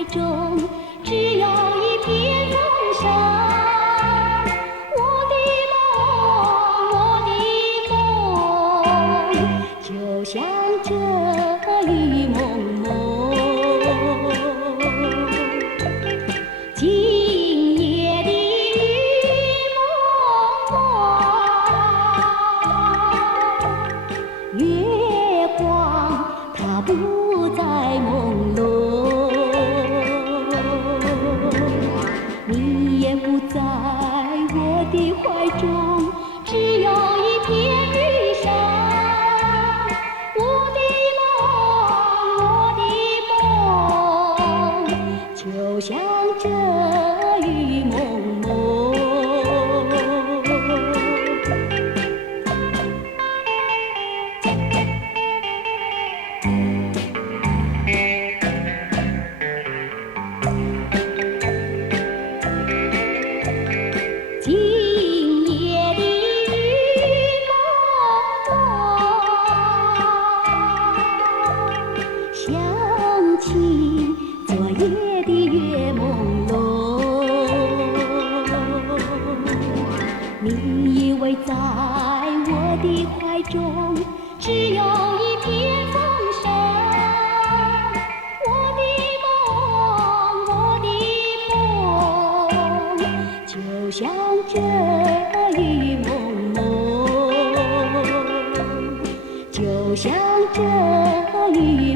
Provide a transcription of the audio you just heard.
怀中只有一片风声。我的梦，就像这雨蒙蒙。今夜的雨蒙蒙，月光它不再朦胧，你也不在我的怀中，只有一片雨声。我的梦，就像这雨蒙蒙。今夜的雨蒙蒙，想起昨夜的月朦胧。你以为在我的怀中只有一片风声。我的梦，就像这雨蒙蒙，就像这雨